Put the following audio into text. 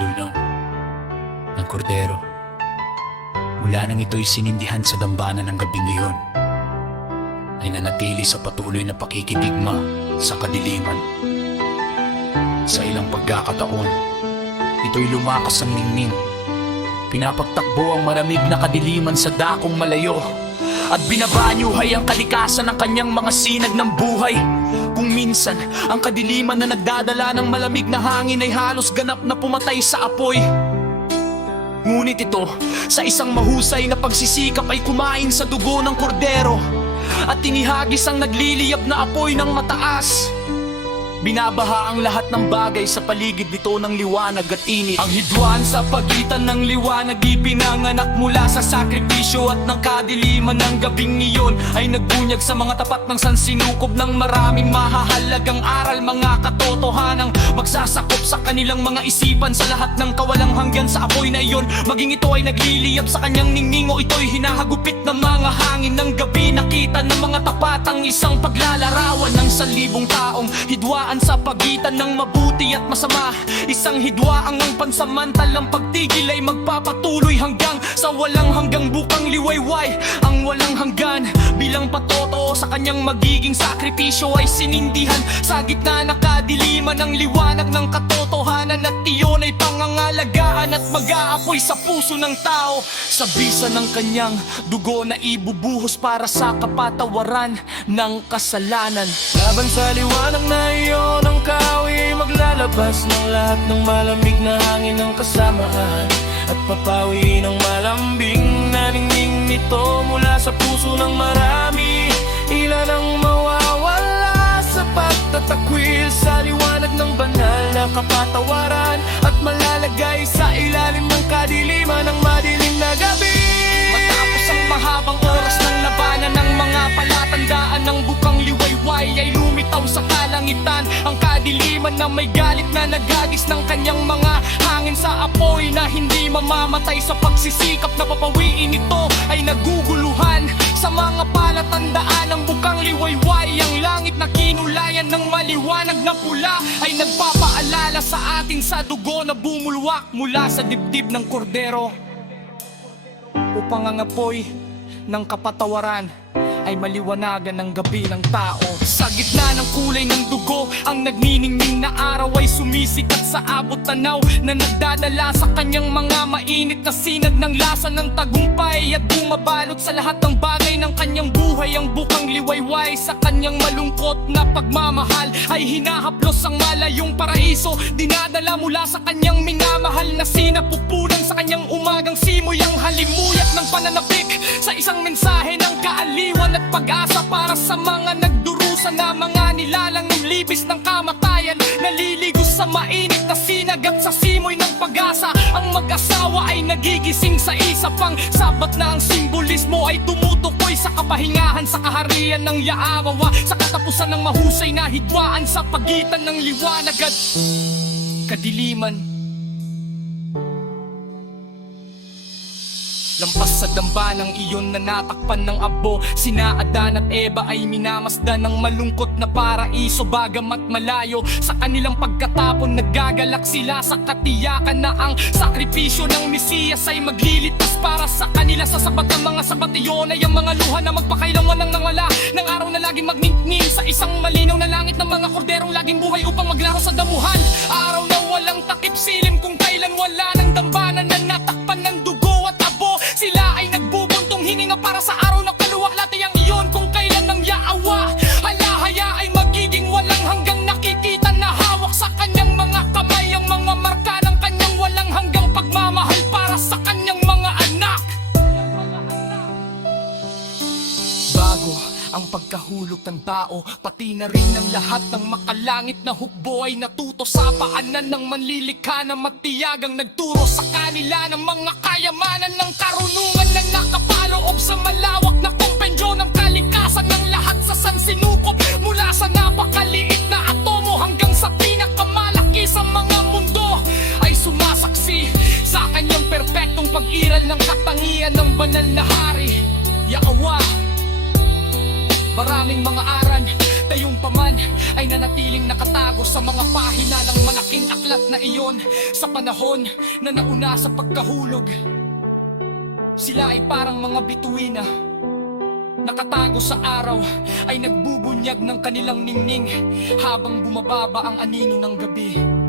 nilulunaw ng kordero. Mula nang ito'y sinindihan sa dambana ng gabing iyon, ay nanatili sa patuloy na pakikidigma sa kadiliman. Sa ilang pagkakataon, ito'y lumakas ang ningning. Pinapagtakbo ang malamig na kadiliman sa dakong malayo, at binabanyuhay ang kalikasan ng kanyang mga sinag ng buhay. Kung minsan, ang kadiliman na nagdadala ng malamig na hangin ay halos ganap na pumatay sa apoy. Ngunit ito, sa isang mahusay na pagsisikap ay kumain sa dugo ng kordero at tinihagis ang nagliliyab na apoy ng mataas. Binabaha ang lahat ng bagay sa paligid nito ng liwanag at init. Ang hidwaan sa pagitan ng liwanag ipinanganak mula sa sakripisyo at ng kadiliman ng gabing iyon ay nagbunyag sa mga tapat ng sansinukob ng maraming mahahalagang aral, mga katotohanang magsasakop sa kanilang mga isipan sa lahat ng kawalang hanggan sa apoy na iyon. Maging ito ay nagliliyab sa kanyang ningning o ito'y hinahagupit ng mga hangin ng gabi. Nakita ng mga tapatang isang paglalarawan ng salibong taong hidwaan sa pagitan ng mabuti at masama. Isang hidwaang ang pansamantalang pagtigil ay magpapatuloy hanggang sa walang hanggang bukang liwayway. Ang walang hanggan bilang patotoo sa kanyang magiging sakripisyo ay sinindihan sa gitna ng kadiliman ng liwanag ng katotohanan, at iyon ay pangangalagaan at mag-aapoy sa puso ng tao sa bisa ng kanyang dugo na ibubuhos para sa kapatawaran ng kasalanan. Laban sa liwanag na iyon, ang kahoy ay maglalabas ng lahat ng malamig na hangin ng kasamaan, at papawi ng malambing na ningning nito mula sa puso ng marami. Ilan ang mawawala sa pagtatakwil sa liwanag ng banal na kapatawaran, at malalagay sa ilalim ng kadiliman ng madilim na gabi. Matapos ang mahabang oras ng labanan ng mga palatandaan ng bukang liwayway ay lumitaw sa kalangitan ang kadiliman na may galit na naghagis ng kanyang mga hangin sa apoy na hindi mamamatay. Sa pagsisikap na papawiin ito ay naguguluhan sa mga palatandaan ng bukang liwayway. Ang langit na kinulayan ng maliwanag na pula ay nagpapaalala sa atin sa dugo na bumulwak mula sa dibdib ng kordero, upang ang apoy ng kapatawaran ay maliwanagan ng gabi ng tao. Sa gitna ng kulay ng dugo, ang nagniningning na araw ay sumisikat sa abot tanaw na nagdadala sa kanyang mga mainit na sinag ng lasa ng tagumpay, at bumabalot sa lahat ng bagay ng kanyang buhay. Ang bukang liwayway sa kanyang malungkot na pagmamahal ay hinahaplos ang malayong paraiso, dinadala mula sa kanyang minamahal na sinapupunan sa kanyang umagang simoy. Ang halimuyat ng pananapik sa isang mensahe ng kaaliwan at pag-asa para sa mga nagdurusa na mga nilalang ng libis ng kamatayan, naliligo sa mainit na sinag at sa simoy ng pag-asa. Ang mag-asawa ay nagigising sa isa pang sabat na ang simbolismo ay tumutukoy sa kapahingahan sa kaharian ng Yaamawa, sa katapusan ng mahusay na hidwaan sa pagitan ng liwanag at kadiliman. Lampas sa damba ng iyon na natakpan ng abo, sina Adan at Eva ay minamasdan ng malungkot na paraiso. Bagamat malayo sa kanilang pagkatapon, nagagalak sila sa katiyakan na ang sakripisyo ng Mesiyas ay maglilitas para sa kanila. Sa sabat ng mga sabat iyon ay ang mga luha na magpakailangan ng nawala ng araw na laging magningning sa isang malinaw na langit ng mga korderong laging buhay upang maglaro sa damuhan. Araw na walang takip silim kung kailan wala ng dambana na natakpan ng dugo at abo. Sila ay nagbubuntong hininga para sa araw na kaluwalhati ang iyon kung kailan ng Yaawa. Halahaya ay magiging walang hanggang nakikita na hawak sa kanyang mga kamay ang mga marka ng kanyang walang hanggang pagmamahal para sa kanyang mga anak. Bago ang pagkahulog ng tao, pati na rin ang lahat ng makalangit na hukbo ay natuto sa paanan ng manlilikha na matiyagang nagturo sa kanila ng mga kayamanan ng karunungan na nakapaloob sa malawak na kompensyo ng kalikasan ng lahat sa sansinukob, mula sa napakaliit na atomo hanggang sa pinakamalaki sa mga mundo ay sumasaksi sa kanyang perpektong pag-iral ng katangian ng banal na hari, Yaawa. Maraming mga aral Gayunpaman ay nanatiling nakatago sa mga pahina ng malaking aklat na iyon. Sa panahon na nauna sa pagkahulog, sila ay parang mga bituina, nakatago sa araw, ay nagbubunyag ng kanilang ningning habang bumababa ang anino ng gabi.